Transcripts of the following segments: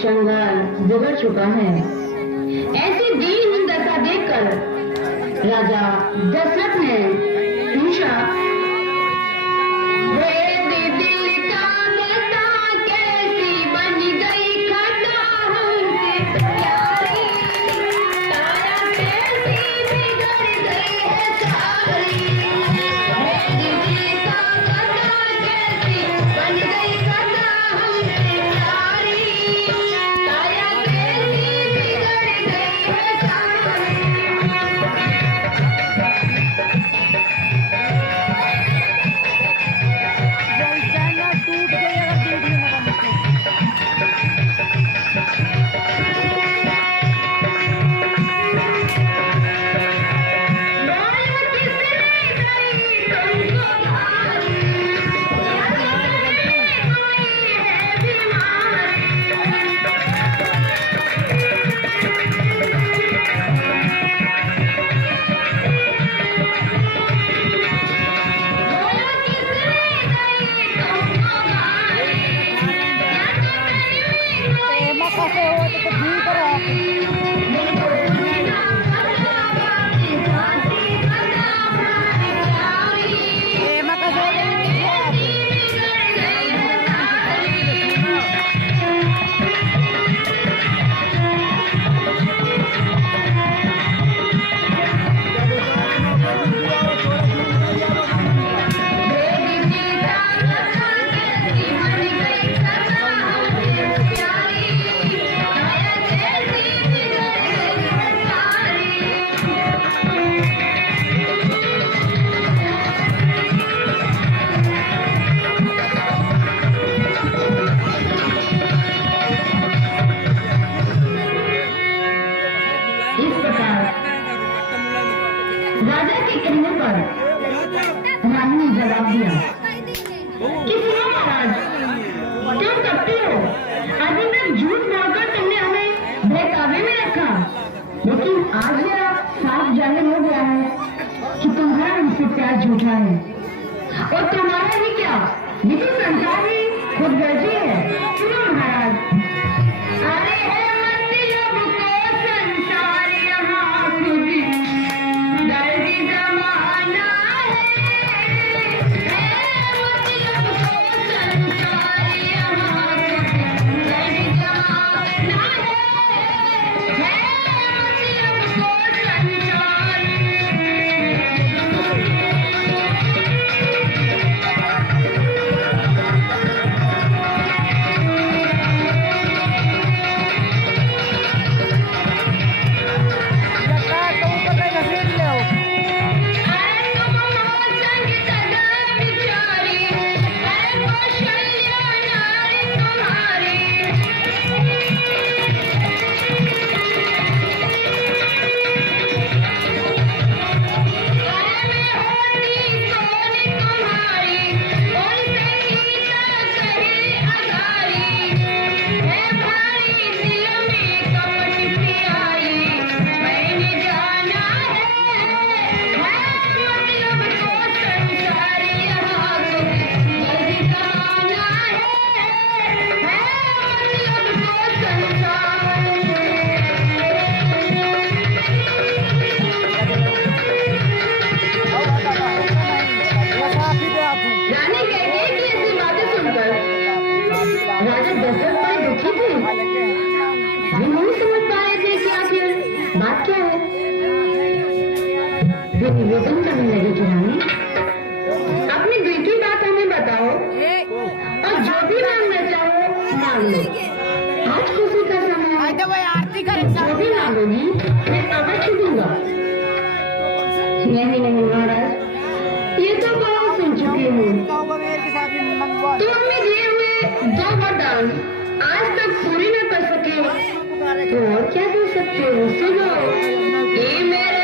श्रृंगार बिगड़ चुका है। ऐसी दीनहीन दशा देखकर राजा दशरथ ने पूछा, राजा के कहने पर रानी ने जवाब दिया कि सुनो महाराज, क्यों करती हो? अभी तक झूठ बोलकर तुमने हमें बहकावे में रखा, लेकिन आज यह साफ जाहिर हो गया है कि तुम्हारा हमसे प्यार झूठा है, और तुम्हारा ही क्या, लेकिन संसार ही खुदगर्जी है। सुनो महाराज, अरे निवेदन करने लगी कि रानी, अपनी दिल की बात हमें बताओ और जो भी मांगना चाहो मांग लो। आज खुशी का समय है, जो भी मांगोगी मैं अवश्य दूंगा। नहीं नहीं महाराज, ये तो बहुत सुन चुकी हूँ। तुमने दिए हुए 2 वरदान आज तक पूरी न कर सके, तो और क्या कर सकते हो? सुनो, ये मेरे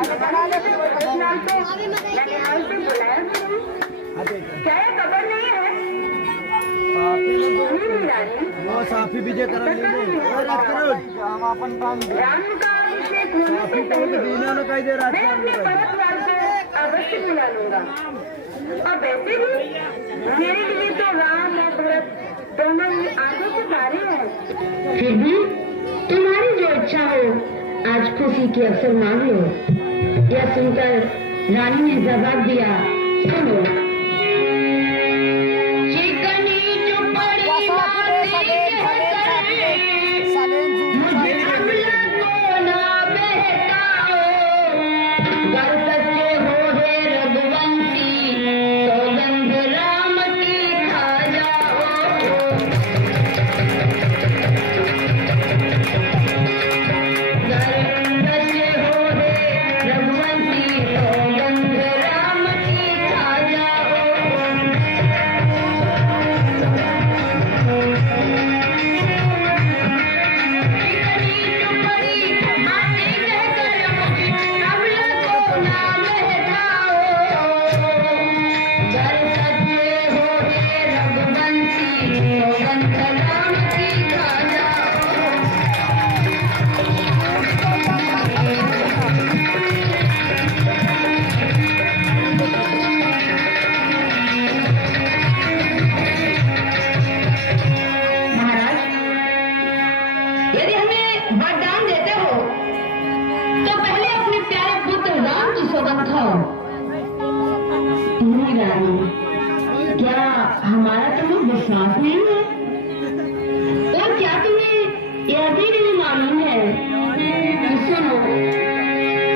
नाम तो ननिहाल से बुलाया भी नहीं, क्या ये खबर नहीं है? वो साफी विजय करा राम का अभिषेक होने से पहले मैं अपने परतवार को अवश्य बुला लूंगा। और वैसे भी मेरे लिए तो राम और भरत दोनों ही आगे से सारे हैं। फिर भी तुम्हारी जो इच्छा हो आज खुशी के अवसर मांग लो। यह सुनकर रानी ने जवाब दिया, सुनो। चिकनी चुपड़ी बातें मुझे अमला को ना बहकाओ, गर सच्चे हो हे रघुवंशी, सौगंध राम की खा जाओ। गर सच्चे हो हे रघुवंशी, सौगंध राम की खा जाओ। चिकनी चुपड़ी बातें कहकर मुझे अमला को ना बहकाओ, गर सच्चे हो हे रघुवंशी, सौगंध राम की खा जाओ। महाराज, यदि हमें वरदान देते हो तो पहले अपने प्यारे पुत्र राम की सौगंध खाओ। नहीं रानी, क्या हमारा तुम्हें विश्वास नहीं है? और क्या तुम्हें यह भी नहीं मालूम है? तो सुनो।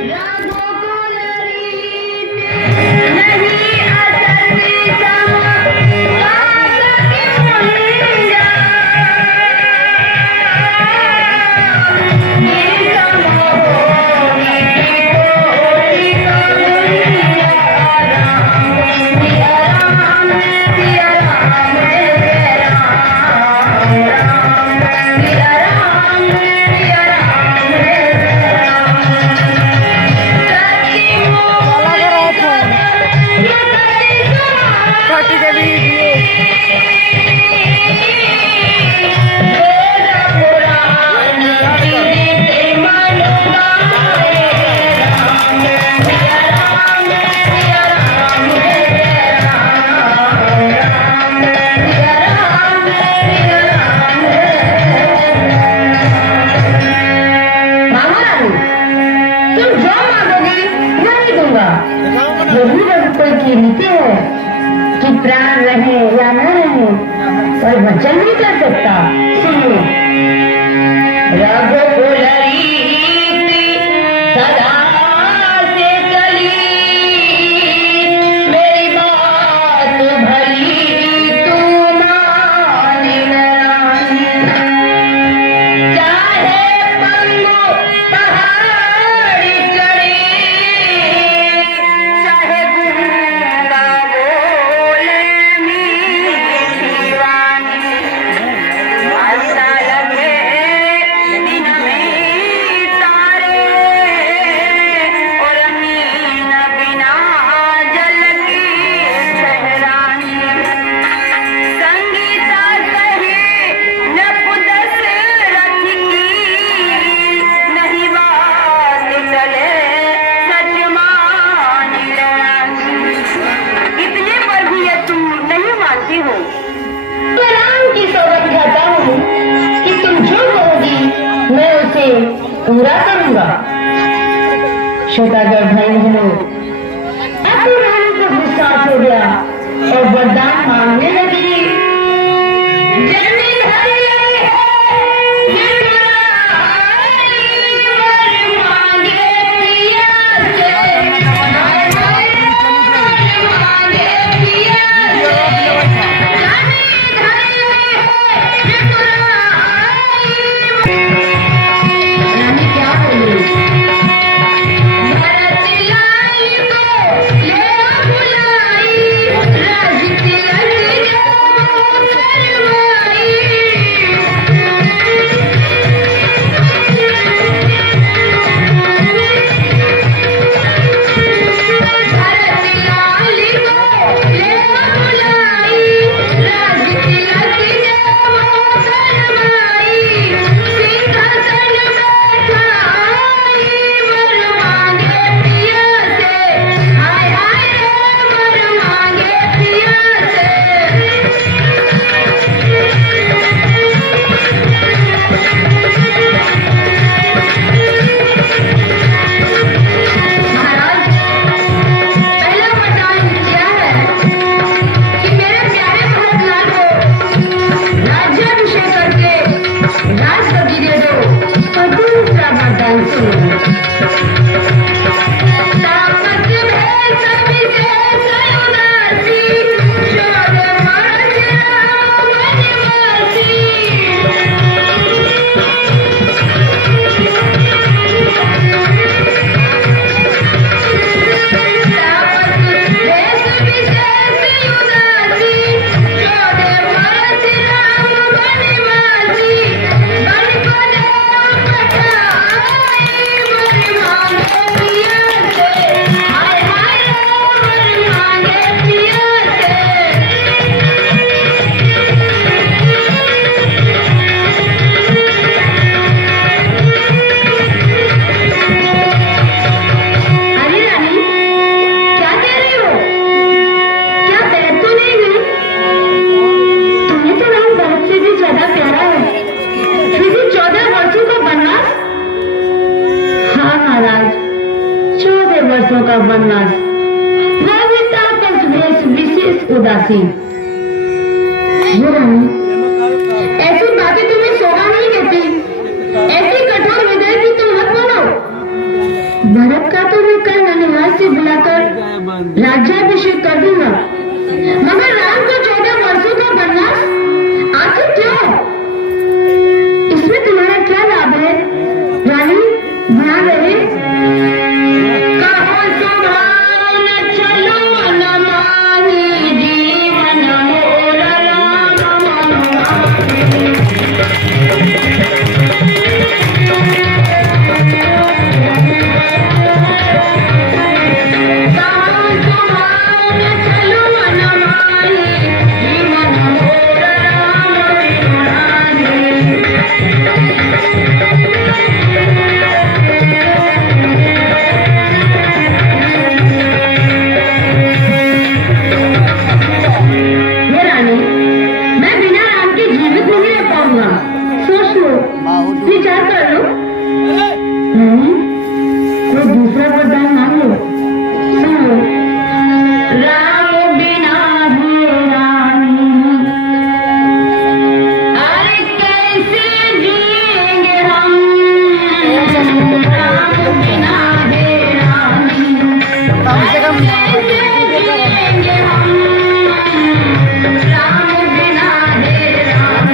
राघो को ललित नहीं असती सम, काल के मुंजा। तुम जो मांगोगी वही दूंगा। यही रघुकुल की रीति है कि प्राण रहे या न रहे और वचन नहीं कर सकता। सुनो। रघुकुल रीति सदा से चली, मेरी बात भली तू मानी रानी। चाहे पंगु पहाड़ी चढ़ी, चाहे गूंगा बोले मीठी वाणी। ऐसा लगे दिन में तारे और मीन बिना जल की ठहरानी। संगीता कहे नपुदस रथ की, नहीं बात चले सच मानी रानी। इतने पर भी ये तुम नहीं मानती हो तो राम की सौगंध खाता हूँ कि तुम जो कहोगी मैं उसे पूरा करूंगा। श्रोतागण भाई बहनों, अब तो रानी को विश्वास हो गया और वरदान मांगने लगी। जमीन हरी है जटाई, वर मांगे पिया से, वर मांगे पिया से। जमीन हरी है जटाई। रानी क्या बोली? भरत लाई को ले बुलाई, राज तिलक जो करवाई। वर्षों का वनवास, राजता पर विशेष उदासी। ये रानी, ऐसी बातें तुम्हें शोभा नहीं देती, ऐसी कठोर हृदय की तुम मत बोलो। भरत का तो मैं कल निवास से बुलाकर राज्याभिषेक कर दूंगा, मगर राम को 14 वर्षों का वनवास आखिर क्यों? इसमें तुम्हारा क्या लाभ है रानी? बना रहे कहो सुभाव न चलो न माही जीवन मोर राम मनमाही। विचार कर लो, नहीं कोई दूसरा वरदान मांग लो। सुनो, राम बिना भी रानी, अरे कैसे जिएंगे हम, राम बिना भी रानी, कैसे जिएंगे हम, राम बिना भी रानी।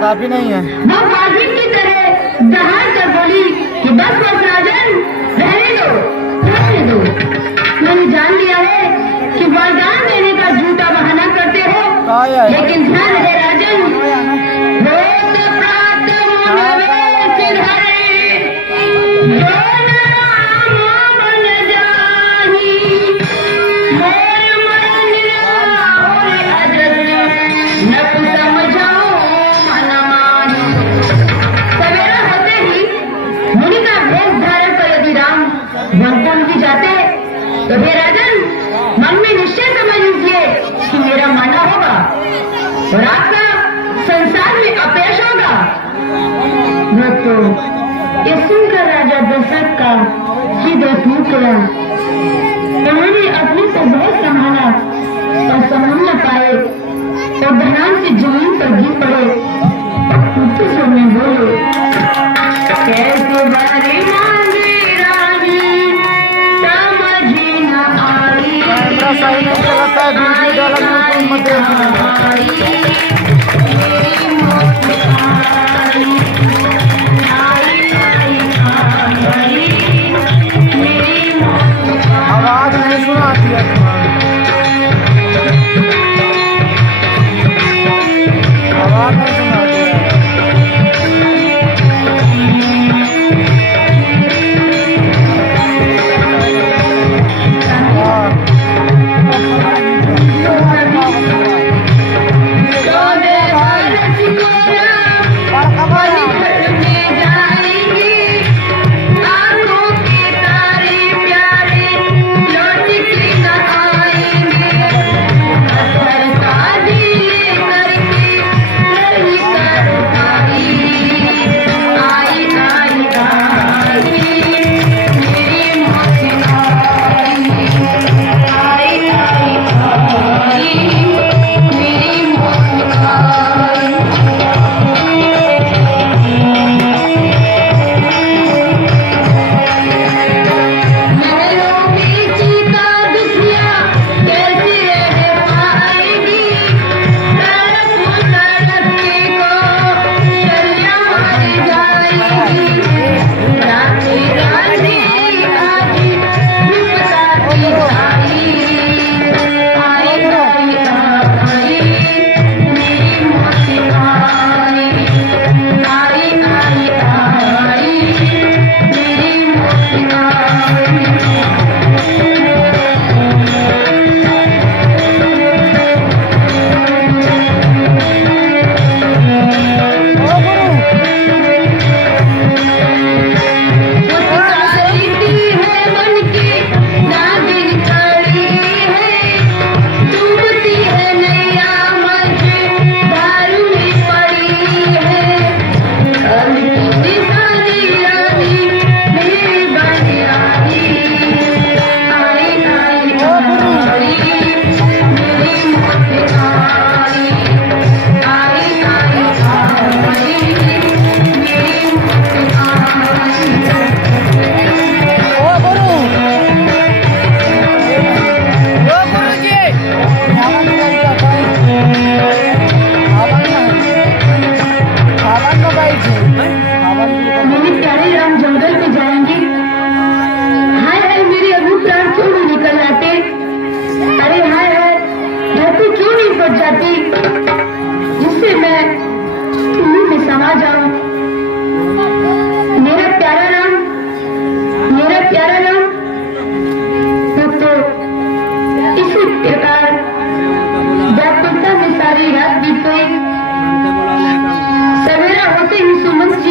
साफी नहीं है। वो वाजिब की तरह दहाड़ कर बोली कि बस राजन रहने दो। मैंने जान लिया है कि वरदान देने का झूठा बहाना करते हो, लेकिन ध्यान रहे राजन, तो हे राजन, मन में निश्चय समझ लीजिए कि मेरा माना होगा और आपका संसार में अपयश होगा। तो ये सुनकर राजा दशरथ का हृदय टूट गया। उन्होंने अपने को बहुत संभाला और संभल न पाए और धनान से जमीन पर गिर पड़े और टूटे स्वर में बोले, कैसे बारी मांगी रानी समझी न आई, सही नहीं चलता है, वीडियो डालने में मत आवाज नहीं सुनाती है, आवाज नहीं सुना।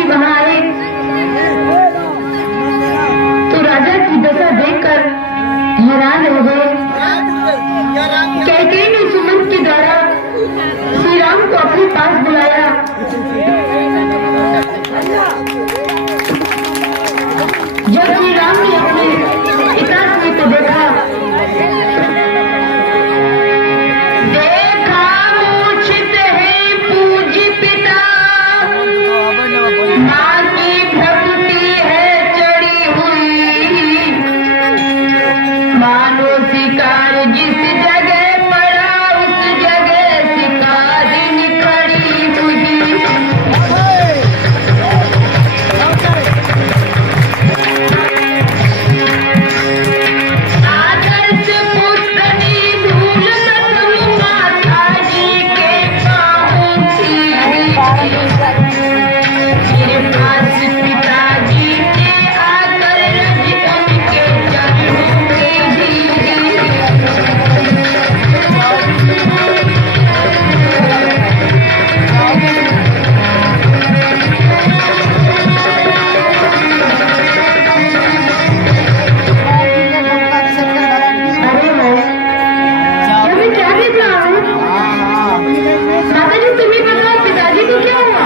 वहां आए तो राजा की दशा देखकर हैरान हो गए। कैकेयी ने सुमंत के द्वारा श्री राम को अपने पास बुलाया। जब श्री राम ने अपने पिता को देखा, मूर्छित है पूज्य पिता, मां की भक्ति है चढ़ी हुई, मानो शिकार जिस जगह पड़ा उस जगह शिकारिनी खड़ी हुई। आदर्श पुत्रनी धूल सतम माता जी के पाँव की, मेरे पास पिताजी के आकर रज उनके चरणों में दी। अरे मैं क्या देख रहा हूँ? माताजी तुम्हें बताओ पिताजी को क्या हुआ?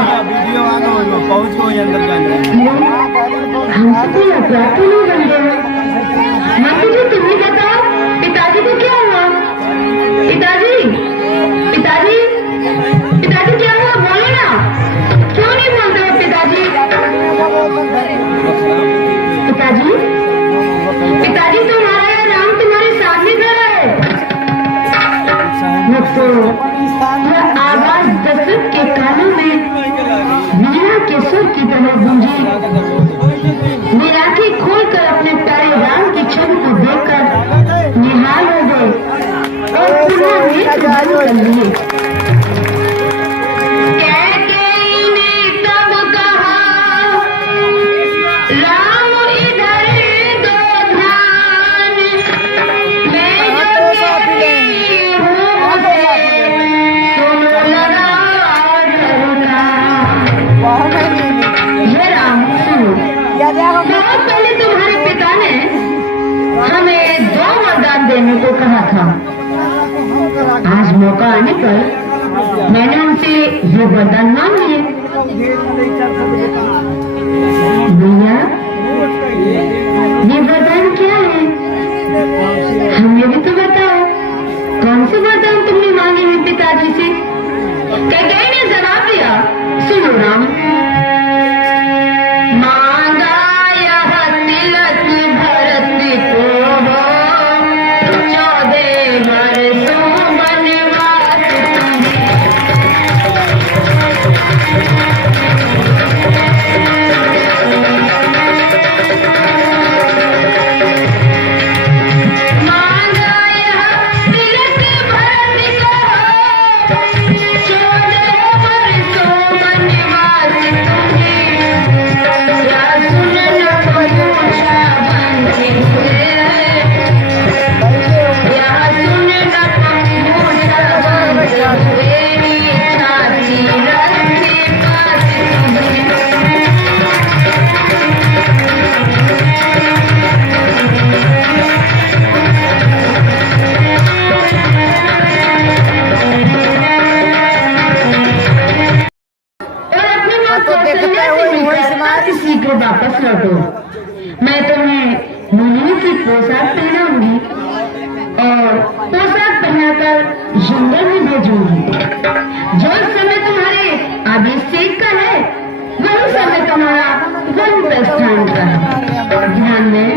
हमसे कोई अपराध तो नहीं बन गया? माताजी तुम्हें बताओ पिताजी को क्या हुआ? पिताजी पिताजी पिताजी क्या हुआ? बोलो ना, क्यों नहीं बोलते हो पिताजी? पिताजी पिताजी तुम्हारा राम तुम्हारे सामने खड़ा है। मुझको यह आवाज दशरथ के कानों में वीणा के सुर की तरह गूंजी। मेरी आंखें खोलकर अपने प्यारे राम की छवि को देखकर निहाल हो गए और पुनः नेत्र बंद कर लिए। कैकेयी ने तब कहा, राम इधर दो ध्यान, मैं जो कहती हूँ उसे सुनो लगा डरना। ये राम सुनो, बहुत पहले तुम्हारे पिता ने हमें 2 वरदान देने को कहा था। आज मौका आने पर मैंने उनसे ये वरदान मांग लिए। भैया ये वरदान क्या है? हमें भी तो बताओ, कौन से वरदान तुमने मांगे हैं पिताजी से? कैकेयी ने जवाब दिया, सुनो राम, मांगा यह तिलक भरत को हो, 14 वर्षों वनवास तुम्हें। मांगा यह तिलक भरत को हो, 14 वर्षों वनवास तुम्हें। क्या सुनना मूर्छा बंधे हुए, क्या सुनना मूर्छा बंधे हुए, छाती रखे पास तुम्हें। और अपने माँ को किसी को वापस लौटो। मैं तुम्हें मुनियों की पोशाक पहनाऊंगी और पोशाक पहनाकर जंगल में भेजूंगी। जो समय तुम्हारे अभिषेक का है वही समय तुम्हारा वन प्रस्थान का है। ध्यान में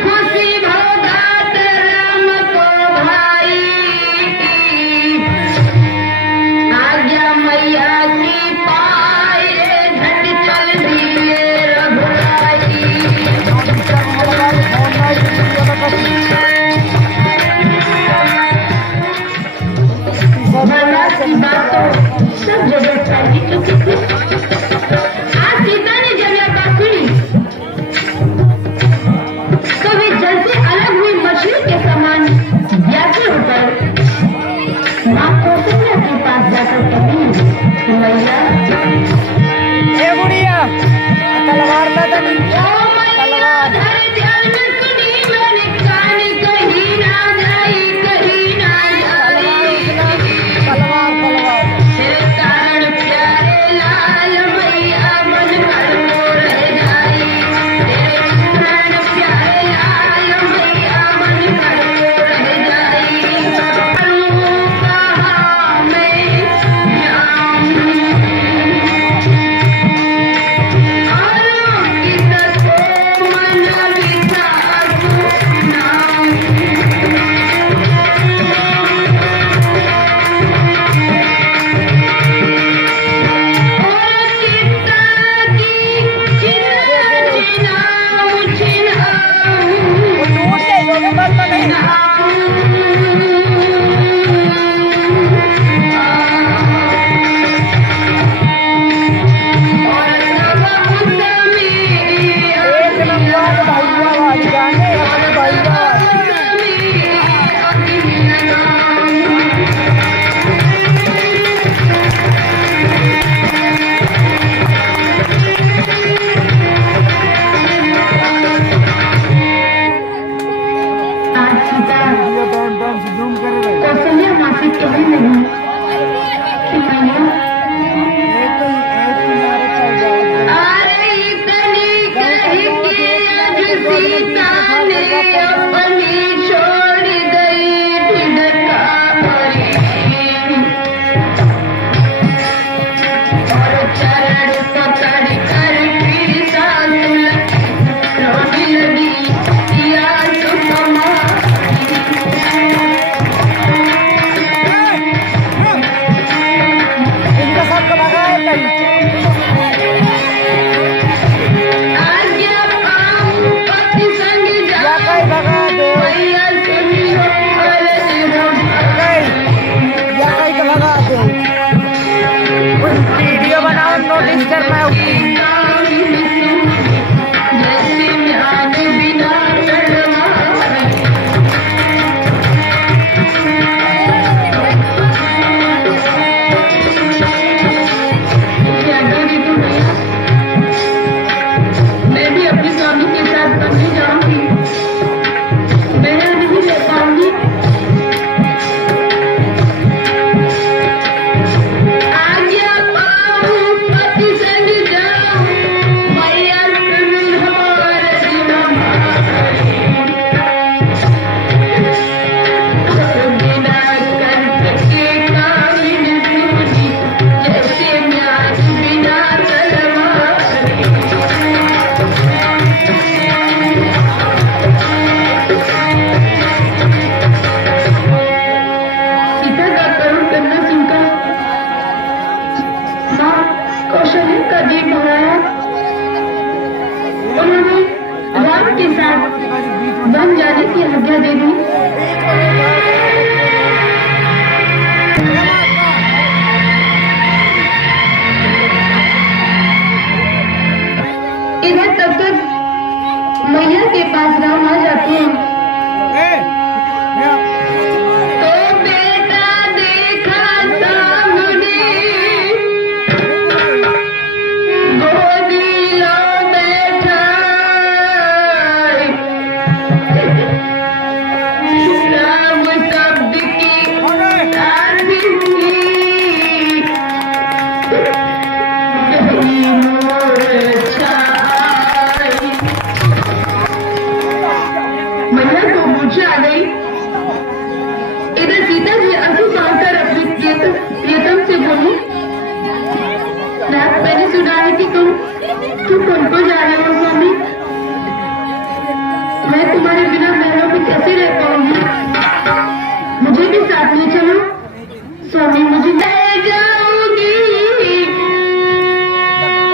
खुशी भोगात राम को भाई, आज्ञा मैया की पाए झट चल दिए रघुराई। वनवास की बात तो सब जगह फैली चुकी थी। आज सीता ने जब यह बात सुनी तो वे जल से अलग हुई मछली के समान व्याकुल होकर मां कौशल्या के पास जाकर कहती मैया ए गुड़िया तलवार था तलवार ध्यान सुनी मैंने कान कहीं ना जाई कहीं ना जाई तलवार तेरे कारण प्यारे लाल मैया मन कर रह जाई तेरे कारण प्यारे लाल मैया मन कर रह जाई करूं कहाँ मैं जाऊं कौशल्या मासी कभी नहीं कि मैया अरे इतनी कह के आज सीता ने अपनी छोड़ गई ढिढका भरी और चरण पकड़ कर फिर सासु रोने लगी किया सुषमा इनका सबको भगाए आज्ञा पाऊं पति संग या कहीं भगा दो मैया सुनियो अरज या कहीं तो भगा दो वीडियो बनाओ नोटिस करना जैसे म्यान बिना तलवार क्या डोरी तो भैया मैं भी अपने स्वामी के साथ बनने जाऊंगी मैं नहीं ले पाऊंगी आज्ञा पाऊं पति संग जाऊं मैया सुन हमारा जीवन बिना कंठ के कामिन सूझी जैसे म्यान बिना तलवार सीता का करुण करना सुनकर माँ कौशल्या का जी भराया उन्होंने राम के साथ वन जाने की आज्ञा दे दी इधर तब तक मैया के पास राम आ जाते हैं तो बेटा देखा सामने गोदी लो बैठा राम शब्द की गहरी मूर्छा आई। मैया को मूर्छा आ गई इधर सीता जी आंसू मारकर अपने प्रियतम से बोली रात मैंने सुना है कि तुम कौन को जा रहे हो स्वामी मैं तुम्हारे बिना महलों में कैसे रह पाऊंगी मुझे भी साथ ले चलो स्वामी मुझे ले जाऊंगी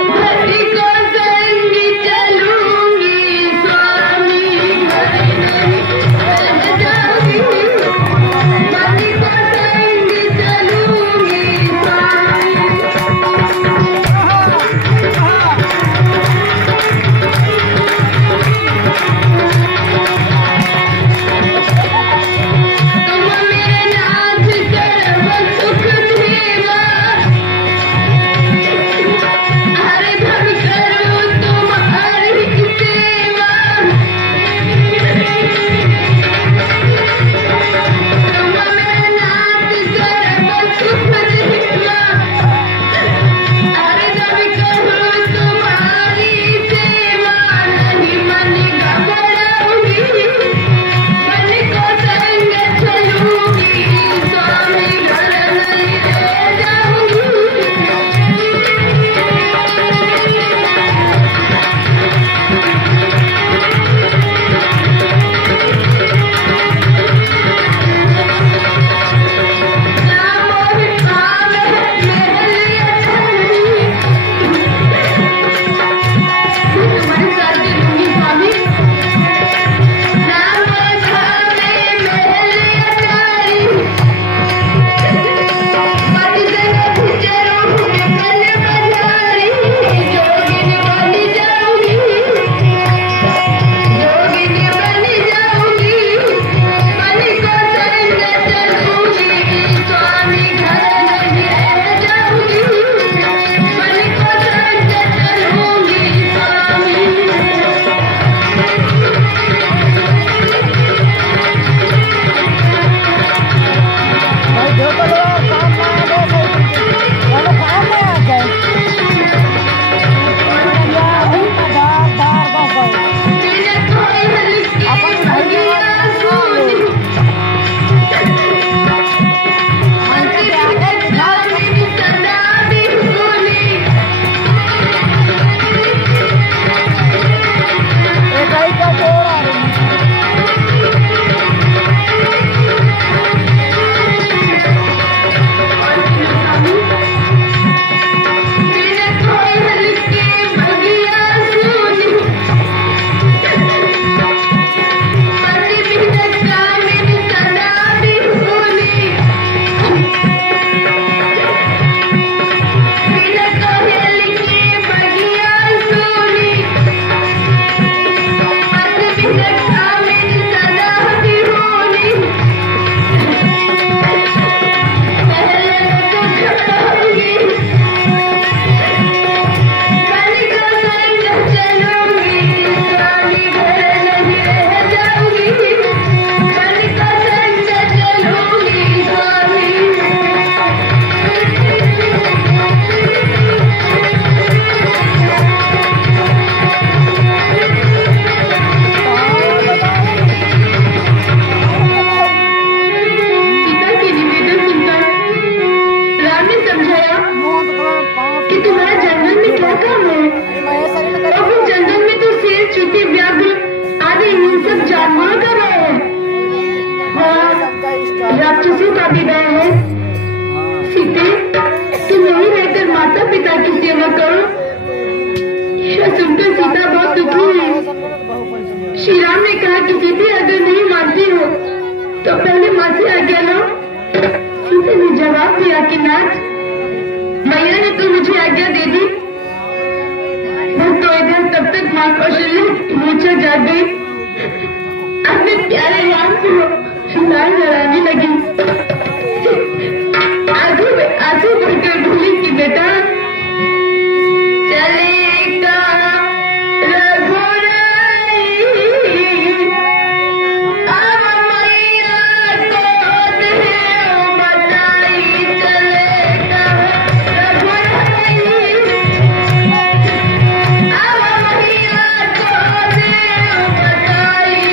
भट्टी को संग चलूंगी स्वामी ले जाऊंगी भट्टी को संग चलूंगी स्वामी तुम मेरे नाथ कर्म सुख थे का है। और फिर जंगल में तो शेर, चीते, व्याघ्र आदि इन सब जानवरों का भय है। हाँ, राक्षसों का भी भय है। सीते, तुम यहीं रहकर माता पिता की सेवा करो। यह सुनकर सीता बहुत दुखी है। श्री राम ने कहा कि सीते अगर नहीं मानती हो तो पहले माँ से आज्ञा लो। सीते ने जवाब दिया कि नाथ, मैया ने तो मुझे आज्ञा दे दी। तो इधर तब तक माँ कौशल्या मूर्छा जाग गई। अपने प्यारे राम को लाल जलाने लगी। आंखों में आंसू भरकर बोली कि बेटा, चलेगा रघुराई, अब मैया को देव बताई। चलेगा रघुराई, अब मैया को देव बताई।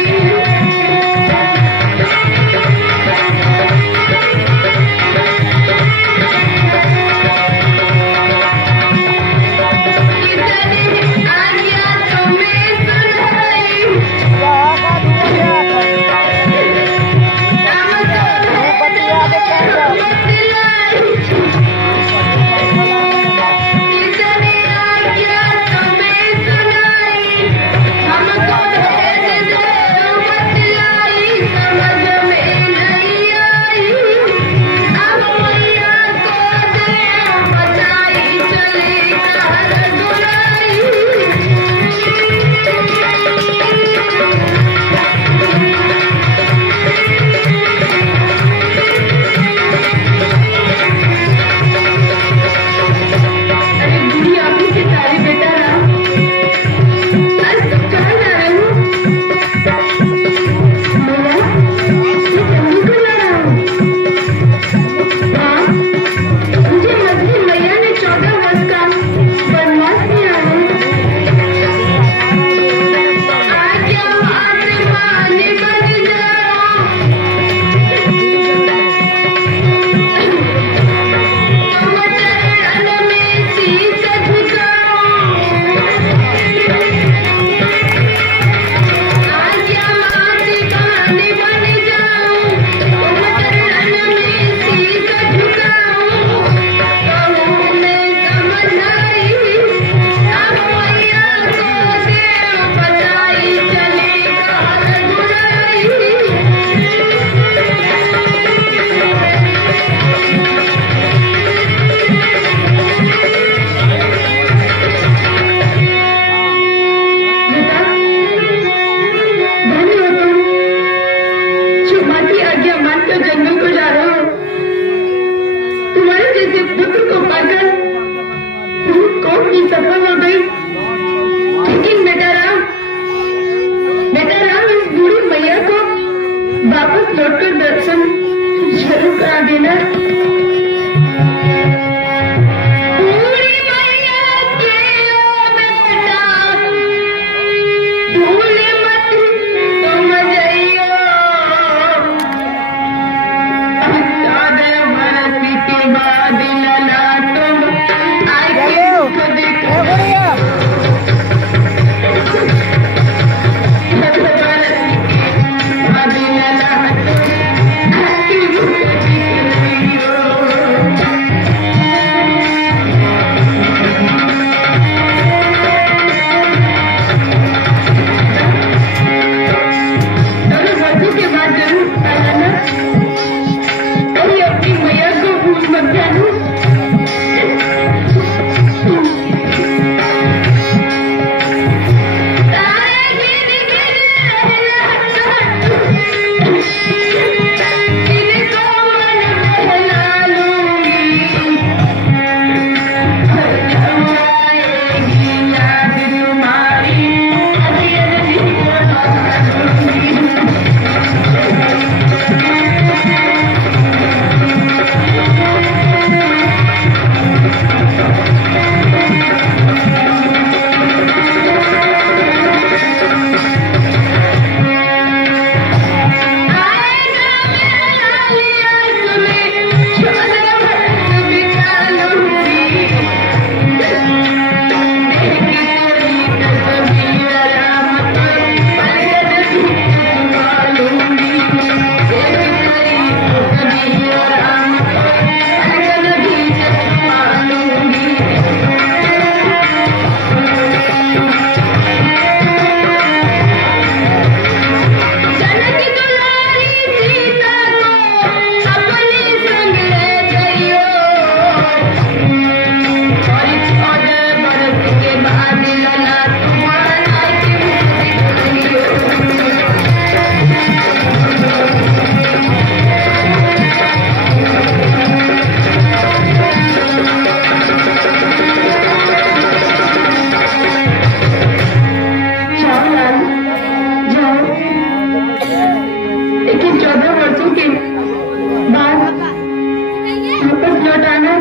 वापस लौट आना।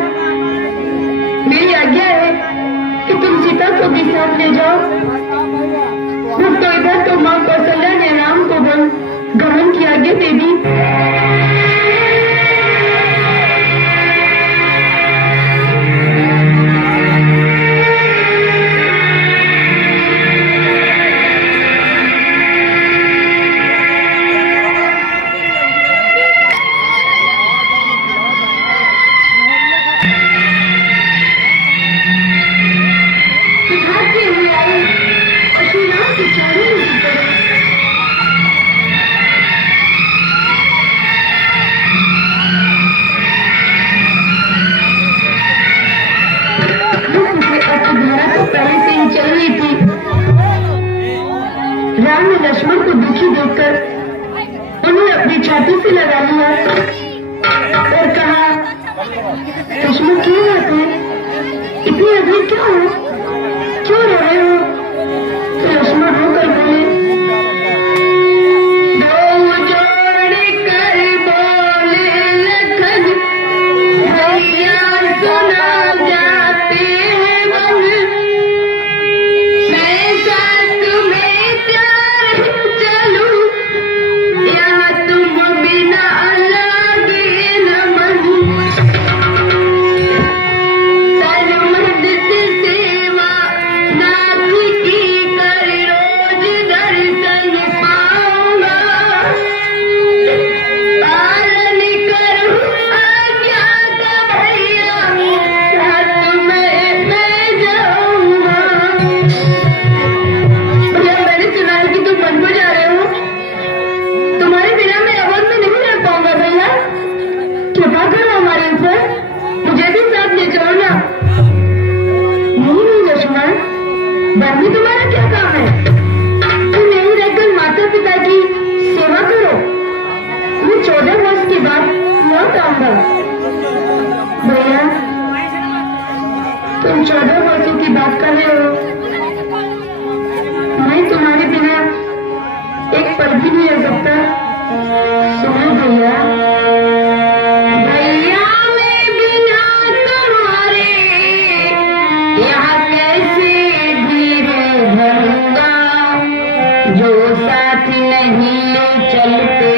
मेरी आज्ञा है कि तुम सीता को भी साथ ले जाओ। मुझ तो इधर तो माँ कौशल्या ने राम को गमन की आज्ञा दे दी। राम ने लक्ष्मण को दुखी देखकर उन्हें अपनी छाती से लगा लिया और कहा, लक्ष्मण क्यों रोते हैं? इतनी अधीर क्यों हो? क्यों रो रहे हो? तो लक्ष्मण रोकर बोले, दो जोड़ कर बोले लखन, भैया सुना जाते हैं मन, मैं साथ में प्यार चलूं या तुम बिना लगे न मन, सरमद से सेवा नाथ की कर रोज दर्शन पाऊंगा, पालन करूं आज्ञा का भैया, साथ में मैं जाऊंगा। भैया मैंने सुना है कि तुम वन को जा रहे हो, तुम्हारे बिना मैं अवध में नहीं रह पाऊंगा। भैया कृपा करो हमारे ऊपर, मुझे भी साथ ले चलो ना। नहीं लक्ष्मण, वन में तुम्हारा क्या काम है? तुम यहीं रहकर माता पिता की सेवा करो, मैं 14 वर्ष के बाद लौट आऊंगा। भैया तुम 14 वर्षों की बात कर रहे हो, मैं तुम्हारे बिना एक पल भी नहीं रह सकता। सुनो भैया, भैया मैं बिना तुम्हारे यहाँ कैसे धीरे रहूंगा, जो साथ नहीं चलते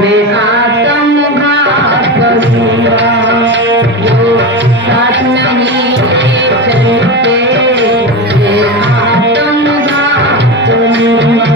मैं आत्मघात करूंगा, जो साथ नहीं चलते मैं आत्मघात करूंगा।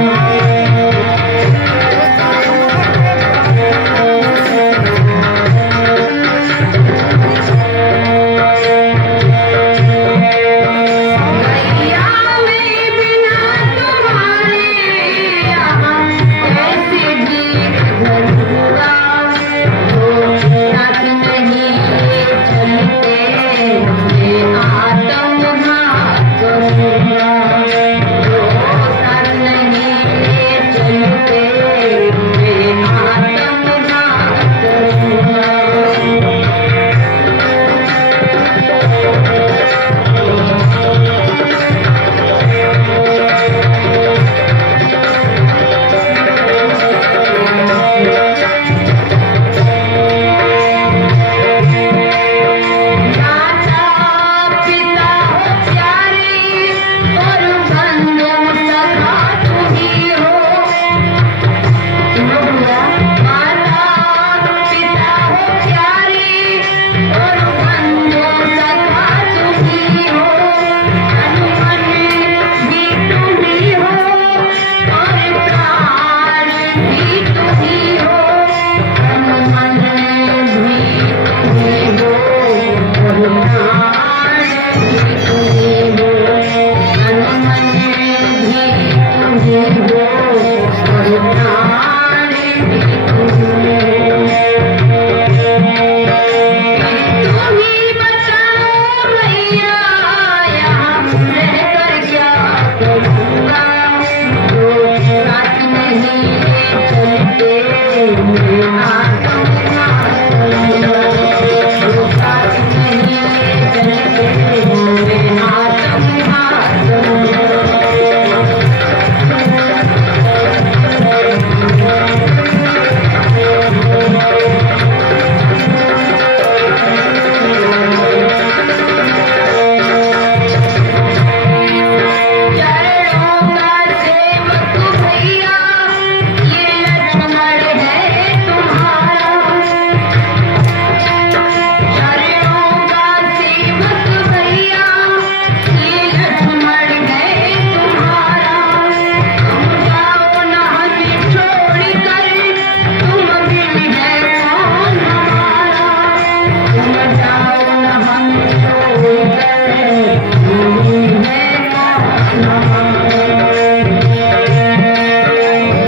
जाओ हम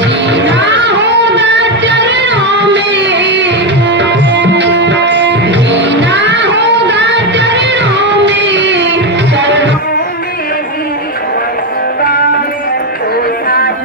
जीना होगा चरणों में, जीना होगा चरणों में, चरणों में ही कोई साथ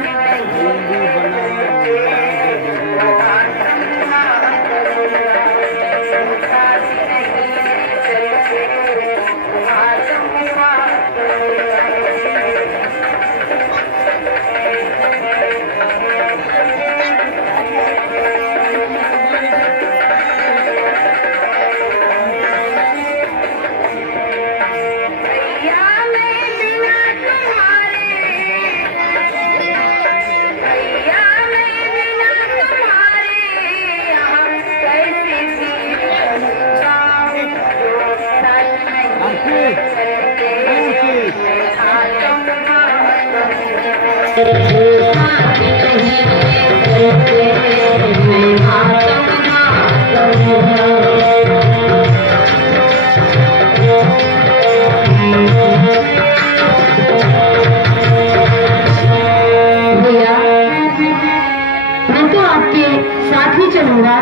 साथ ही चलूंगा,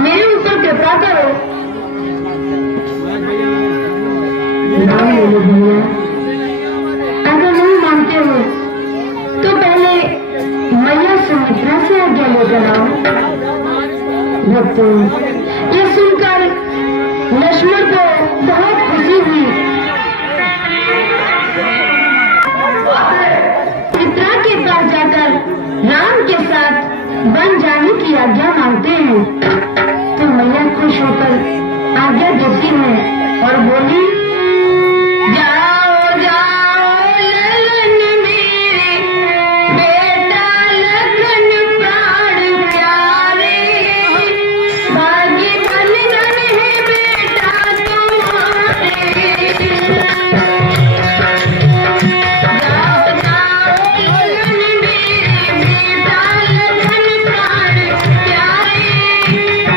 मेरे ऊपर कृपा करो। भैया अगर नहीं मानते हो तो पहले मैया सुमित्रा से आज्ञा लेकर आओ। भक्तों, ये सुनकर लक्ष्मण को बहुत खुशी हुई। सुमित्रा के पास जाकर राम के साथ वन जाने की आज्ञा मांगते हैं तो मैया खुश होकर आज्ञा देती है और बोली, जाओ जाओ ललन मेरे, बेटा लखन प्राण प्यारे, भाग्य धन धन है बेटा तुम्हारे। जाओ जाओ ललन मेरे, बेटा लखन प्राण प्यारे,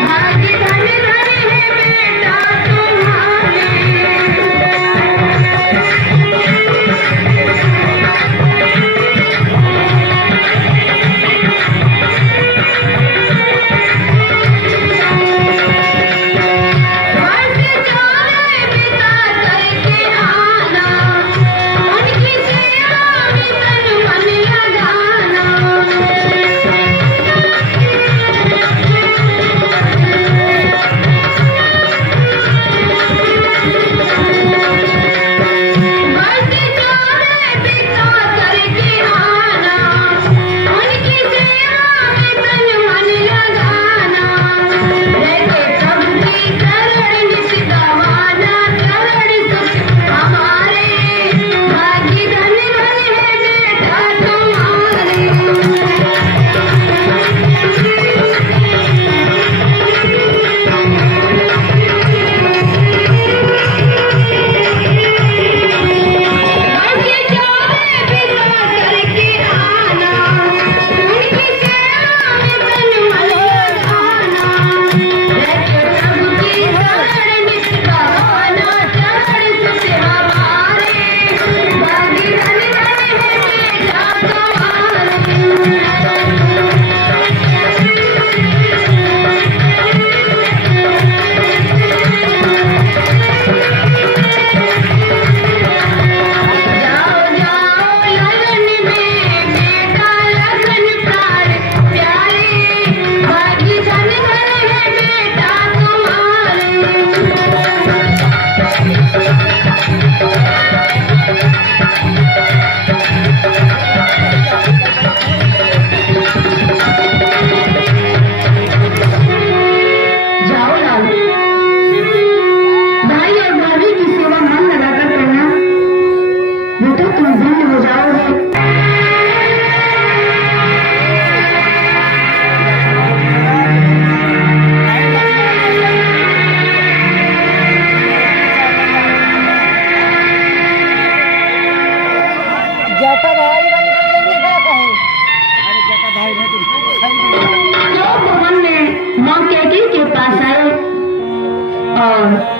भाग्य धन धन है बेटा तुम्हारे।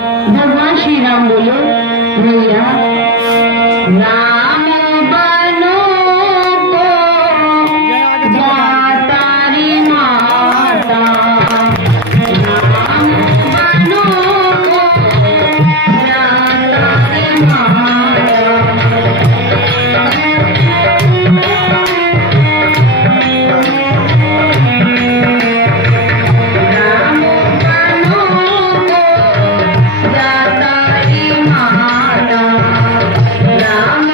भगवान श्री राम बोले भैया राम बनो को तारी माता, राम बनो को तारी माता। राम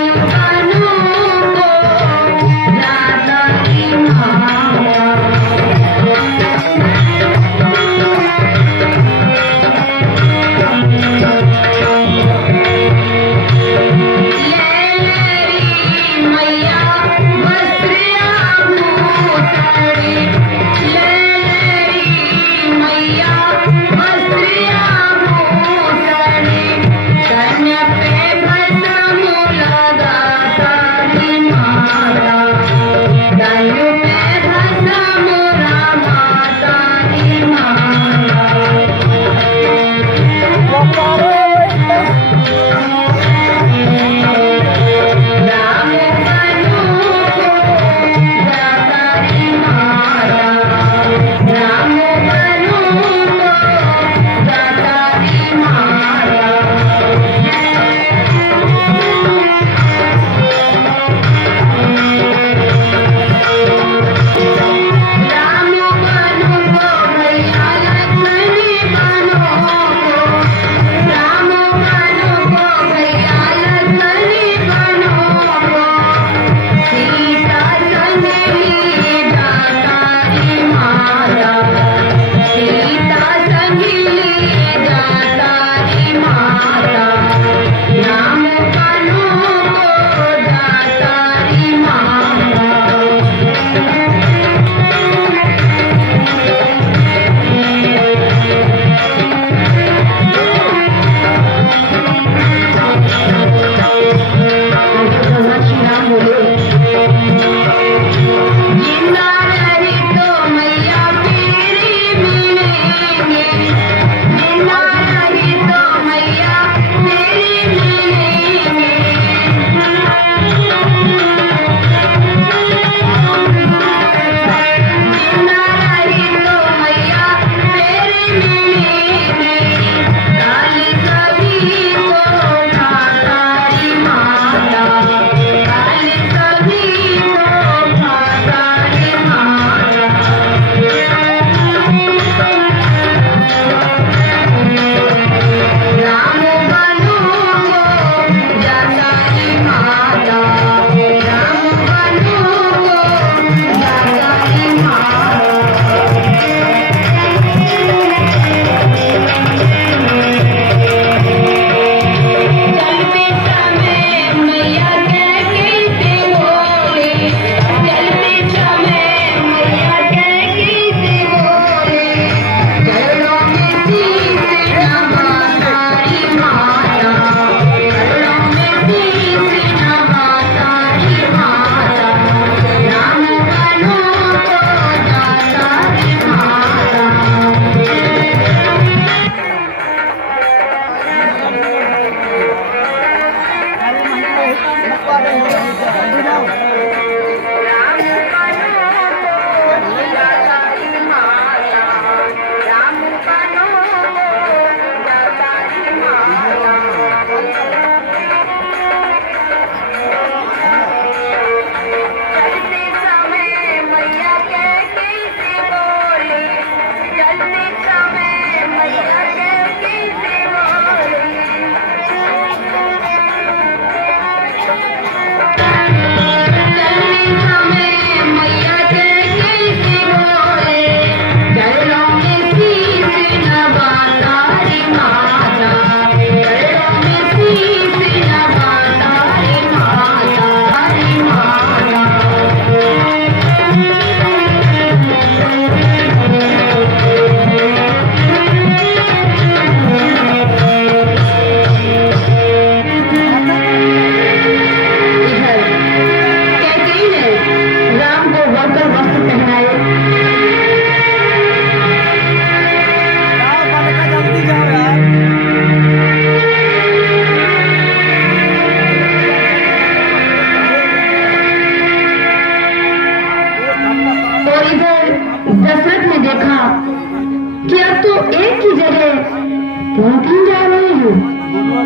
क्यों जा रही हो? गुनवा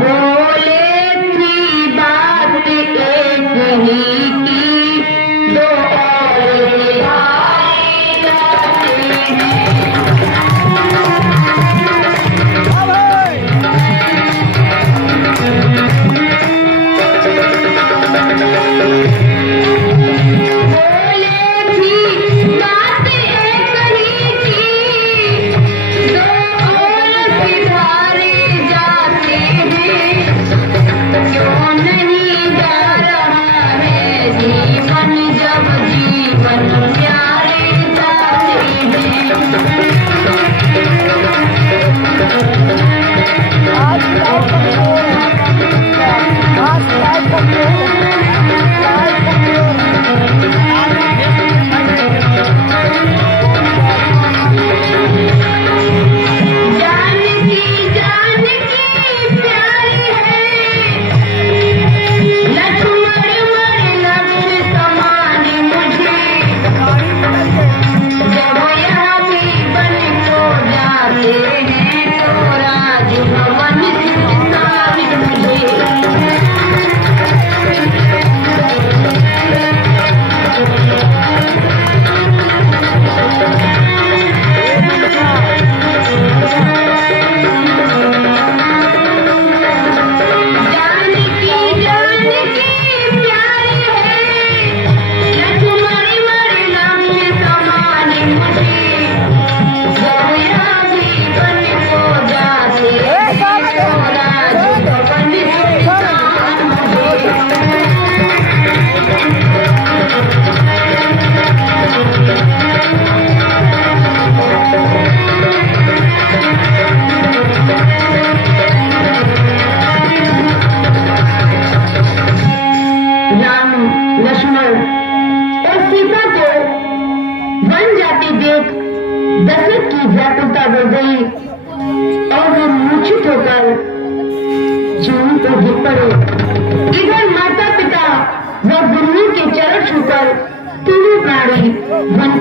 बोले थी बात एक ही की, दो और निभाए जाते हैं। बोले थी बात एक ही की, दो और निभाए जाते हैं। क्यों नहीं जा रहा है जीवन, जब जीवन प्यारे जाते जान की प्यारी है, लक्ष्मण मर लक्ष्य समान मुझे। जब यह भी बन को जाते हैं, तो राजभवन सुनसान मुझे। जान की प्यारी है, लक्ष्मण मर लक्ष्य समान मुझे। जब यह भी बन को जाते हैं, तो राजभवन सुनसान मुझे। राम, लक्ष्मण और सीता को वन जाते देख दशरथ की व्याकुलता बढ़ गई और वे मूर्छित होकर जमीन पर गिर पड़े। इधर माता पिता व गुरु के चरण छूकर तीनों प्राणी वन